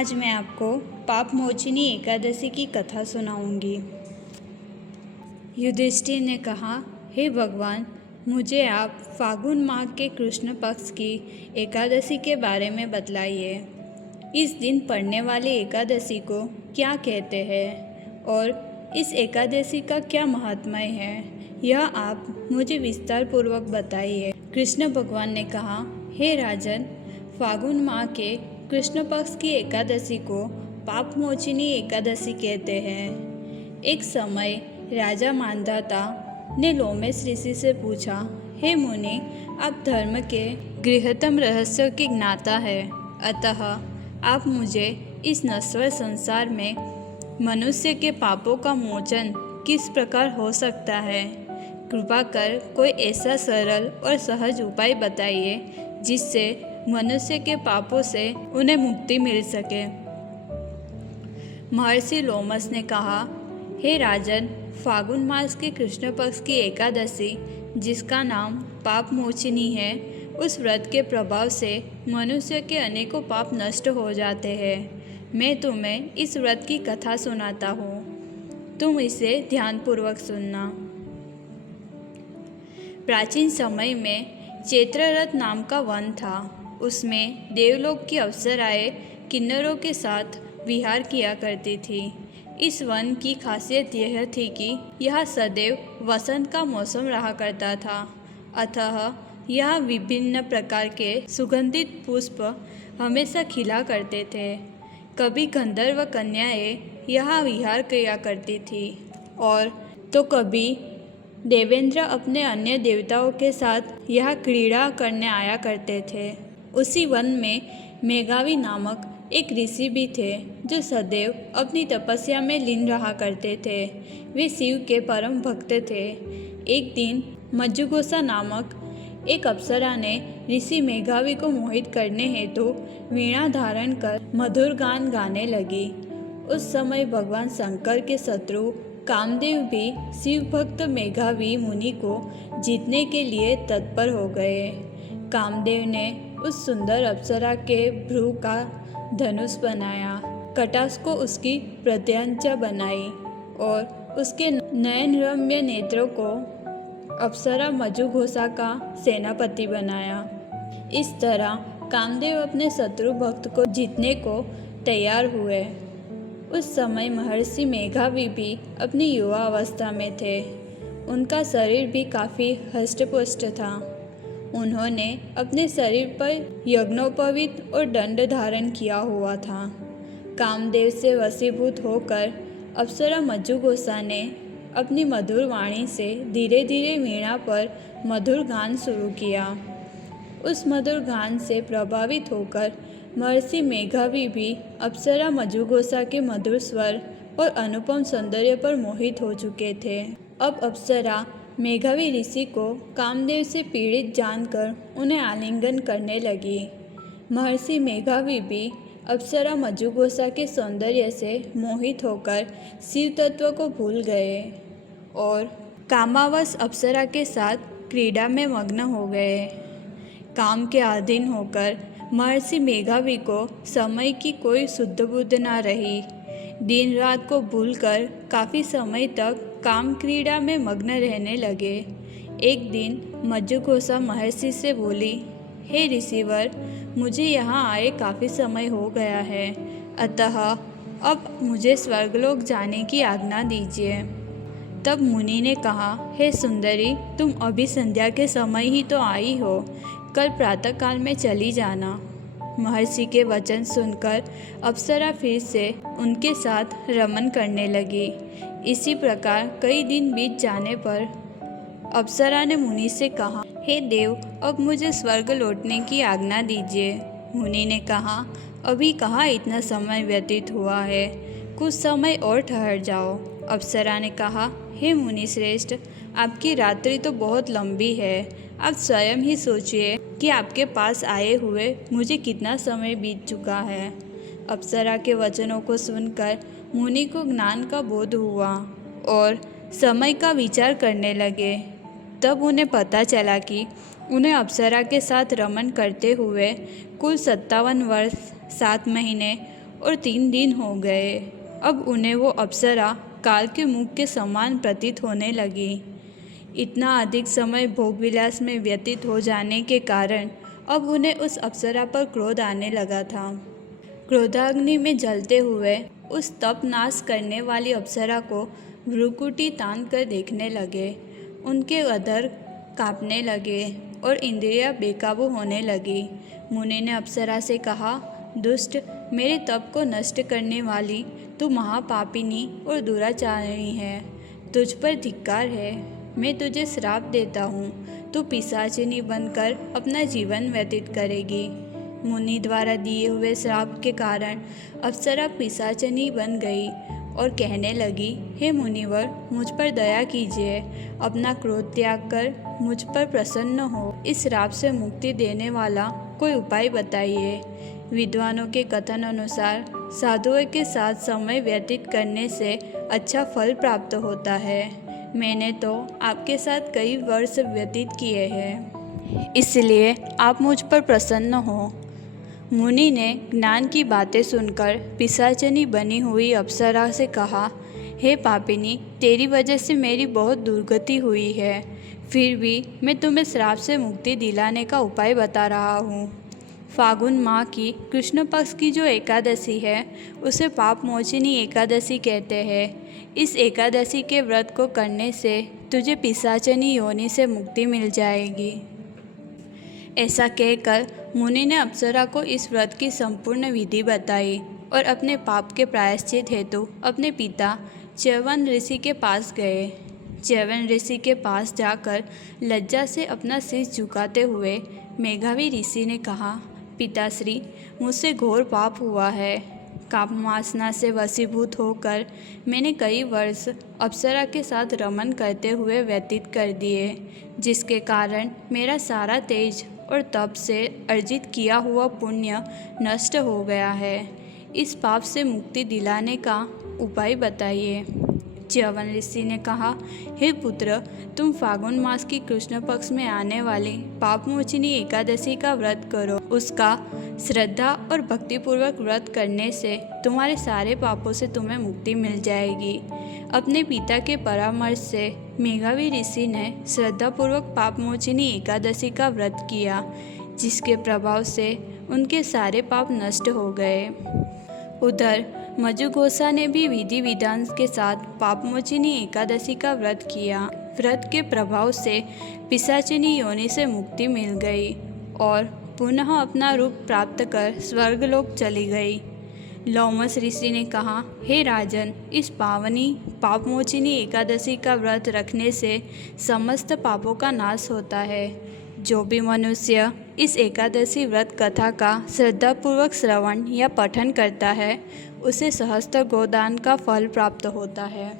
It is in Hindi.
आज मैं आपको पाप मोचिनी एकादशी की कथा सुनाऊंगी। युधिष्ठिर ने कहा, हे भगवान, मुझे आप फागुन माह के कृष्ण पक्ष की एकादशी के बारे में बतलाइए। इस दिन पड़ने वाली एकादशी को क्या कहते हैं और इस एकादशी का क्या महात्म्य है, यह आप मुझे विस्तार पूर्वक बताइए। कृष्ण भगवान ने कहा, हे राजन, फागुन माह के कृष्ण पक्ष की एकादशी को पाप मोचिनी एकादशी कहते हैं। एक समय राजा मांधाता ने लोमेश ऋषि से पूछा, हे मुनि, आप धर्म के गृहतम रहस्य के ज्ञाता है, अतः आप मुझे इस नश्वर संसार में मनुष्य के पापों का मोचन किस प्रकार हो सकता है, कृपा कर कोई ऐसा सरल और सहज उपाय बताइए जिससे मनुष्य के पापों से उन्हें मुक्ति मिल सके। महर्षि लोमश ने कहा, हे राजन, फागुन मास के कृष्ण पक्ष की एकादशी, जिसका नाम पाप मोचिनी है, उस व्रत के प्रभाव से मनुष्य के अनेकों पाप नष्ट हो जाते हैं। मैं तुम्हें इस व्रत की कथा सुनाता हूँ, तुम इसे ध्यानपूर्वक सुनना। प्राचीन समय में चैत्ररथ नाम का वन था। उसमें देवलोक की अप्सराएं किन्नरों के साथ विहार किया करती थी। इस वन की खासियत यह थी कि यह सदैव वसंत का मौसम रहा करता था, अतः यह विभिन्न प्रकार के सुगंधित पुष्प हमेशा खिला करते थे। कभी गंधर्व कन्याएं यहाँ विहार किया करती थी और तो कभी देवेंद्र अपने अन्य देवताओं के साथ यह क्रीड़ा करने आया करते थे। उसी वन में मेघावी नामक एक ऋषि भी थे, जो सदैव अपनी तपस्या में लीन रहा करते थे। वे शिव के परम भक्त थे। एक दिन मज्जुगोसा नामक एक अप्सरा ने ऋषि मेघावी को मोहित करने हेतु वीणा धारण कर मधुर गान गाने लगी। उस समय भगवान शंकर के शत्रु कामदेव भी शिव भक्त मेघावी मुनि को जीतने के लिए तत्पर हो गए। कामदेव ने उस सुंदर अप्सरा के भ्रू का धनुष बनाया, कटास को उसकी प्रत्यंचा बनाई और उसके नयन रम्य नेत्रों को अप्सरा मज्जुघोषा का सेनापति बनाया। इस तरह कामदेव अपने शत्रु भक्त को जीतने को तैयार हुए। उस समय महर्षि मेघावी भी अपनी युवा अवस्था में थे। उनका शरीर भी काफ़ी हष्टपुष्ट था। उन्होंने अपने शरीर पर यज्ञोपवीत और दंड धारण किया हुआ था। कामदेव से वशीभूत होकर अप्सरा मज्जुगोसा ने अपनी मधुर वाणी से धीरे धीरे वीणा पर मधुर गान शुरू किया। उस मधुर गान से प्रभावित होकर महर्षि मेघावी भी अप्सरा मज्जुगोसा के मधुर स्वर और अनुपम सौंदर्य पर मोहित हो चुके थे। अब अप्सरा मेघावी ऋषि को कामदेव से पीड़ित जानकर उन्हें आलिंगन करने लगी। महर्षि मेघावी भी अप्सरा मज्जुगोसा के सौंदर्य से मोहित होकर शिव तत्व को भूल गए और कामावश अप्सरा के साथ क्रीड़ा में मग्न हो गए। काम के अधीन होकर महर्षि मेघावी को समय की कोई शुद्ध बुद्ध न रही। दिन रात को भूलकर काफ़ी समय तक काम क्रीड़ा में मग्न रहने लगे। एक दिन मज्जुघोषा महर्षि से बोली, हे ऋषिवर, मुझे यहाँ आए काफ़ी समय हो गया है, अतः अब मुझे स्वर्गलोक जाने की आज्ञा दीजिए। तब मुनि ने कहा, हे सुंदरी, तुम अभी संध्या के समय ही तो आई हो, कल प्रातःकाल में चली जाना। महर्षि के वचन सुनकर अप्सरा फिर से उनके साथ रमन करने लगी। इसी प्रकार कई दिन बीत जाने पर अप्सरा ने मुनि से कहा, हे देव, अब मुझे स्वर्ग लौटने की आज्ञा दीजिए। मुनि ने कहा, अभी कहाँ इतना समय व्यतीत हुआ है, कुछ समय और ठहर जाओ। अप्सरा ने कहा, हे मुनि श्रेष्ठ, आपकी रात्रि तो बहुत लंबी है, आप स्वयं ही सोचिए कि आपके पास आए हुए मुझे कितना समय बीत चुका है। अप्सरा के वचनों को सुनकर मुनि को ज्ञान का बोध हुआ और समय का विचार करने लगे। तब उन्हें पता चला कि उन्हें अप्सरा के साथ रमन करते हुए कुल 57 वर्ष 7 महीने और 3 दिन हो गए। अब उन्हें वो अप्सरा काल के मुख के समान प्रतीत होने लगी। इतना अधिक समय भोगविलास में व्यतीत हो जाने के कारण अब उन्हें उस अप्सरा पर क्रोध आने लगा था। क्रोधाग्नि में जलते हुए उस तप नाश करने वाली अप्सरा को भ्रुकुटी तान कर देखने लगे। उनके अधर कांपने लगे और इंद्रियां बेकाबू होने लगी। मुनि ने अप्सरा से कहा, दुष्ट, मेरे तप को नष्ट करने वाली तू महापापिनी और दुराचारिणी है। तुझ पर धिक्कार है। मैं तुझे श्राप देता हूँ। तू पिशाचिनी बनकर अपना जीवन व्यतीत करेगी। मुनि द्वारा दिए हुए श्राप के कारण अप्सरा पिशाचिनी बन गई और कहने लगी, हे मुनिवर, मुझ पर दया कीजिए। अपना क्रोध त्याग कर मुझ पर प्रसन्न हो। इस श्राप से मुक्ति देने वाला कोई उपाय बताइए। विद्वानों के कथन अनुसार साधुओं के साथ समय व्यतीत करने से अच्छा फल प्राप्त होता है। मैंने तो आपके साथ कई वर्ष व्यतीत किए हैं, इसलिए आप मुझ पर प्रसन्न हो। मुनि ने ज्ञान की बातें सुनकर पिशाचिनी बनी हुई अप्सरा से कहा, हे पापिनी, तेरी वजह से मेरी बहुत दुर्गति हुई है। फिर भी मैं तुम्हें श्राप से मुक्ति दिलाने का उपाय बता रहा हूँ। फागुन माह की कृष्ण पक्ष की जो एकादशी है उसे पाप मोचिनी एकादशी कहते हैं। इस एकादशी के व्रत को करने से तुझे पिशाचिनी योनि से मुक्ति मिल जाएगी। ऐसा कहकर मुनि ने अप्सरा को इस व्रत की संपूर्ण विधि बताई और अपने पाप के प्रायश्चित हेतु अपने पिता च्यवन ऋषि के पास गए। च्यवन ऋषि के पास जाकर लज्जा से अपना सिर झुकाते हुए मेघावी ऋषि ने कहा, पिताश्री, मुझसे घोर पाप हुआ है। काम वासना से वशीभूत होकर मैंने कई वर्ष अप्सरा के साथ रमन करते हुए व्यतीत कर दिए, जिसके कारण मेरा सारा तेज और तप से अर्जित किया हुआ पुण्य नष्ट हो गया है। इस पाप से मुक्ति दिलाने का उपाय बताइए। च्यवन ऋषि ने कहा, हे पुत्र, तुम फागुन मास की कृष्ण पक्ष में आने वाली पापमोचिनी एकादशी का व्रत करो। उसका श्रद्धा और भक्तिपूर्वक व्रत करने से तुम्हारे सारे पापों से तुम्हें मुक्ति मिल जाएगी। अपने पिता के परामर्श से मेघावी ऋषि ने श्रद्धापूर्वक पापमोचिनी एकादशी का व्रत किया, जिसके प्रभाव से उनके सारे पाप नष्ट हो गए। उधर मजुघोषा ने भी विधि विधान के साथ पापमोचिनी एकादशी का व्रत किया। व्रत के प्रभाव से पिशाचिनी योनि से मुक्ति मिल गई और पुनः अपना रूप प्राप्त कर स्वर्गलोक चली गई। लोमस ऋषि ने कहा, हे राजन, इस पावनी पापमोचिनी एकादशी का व्रत रखने से समस्त पापों का नाश होता है। जो भी मनुष्य इस एकादशी व्रत कथा का श्रद्धापूर्वक श्रवण या पठन करता है, उसे सहस्त्र गोदान का फल प्राप्त होता है।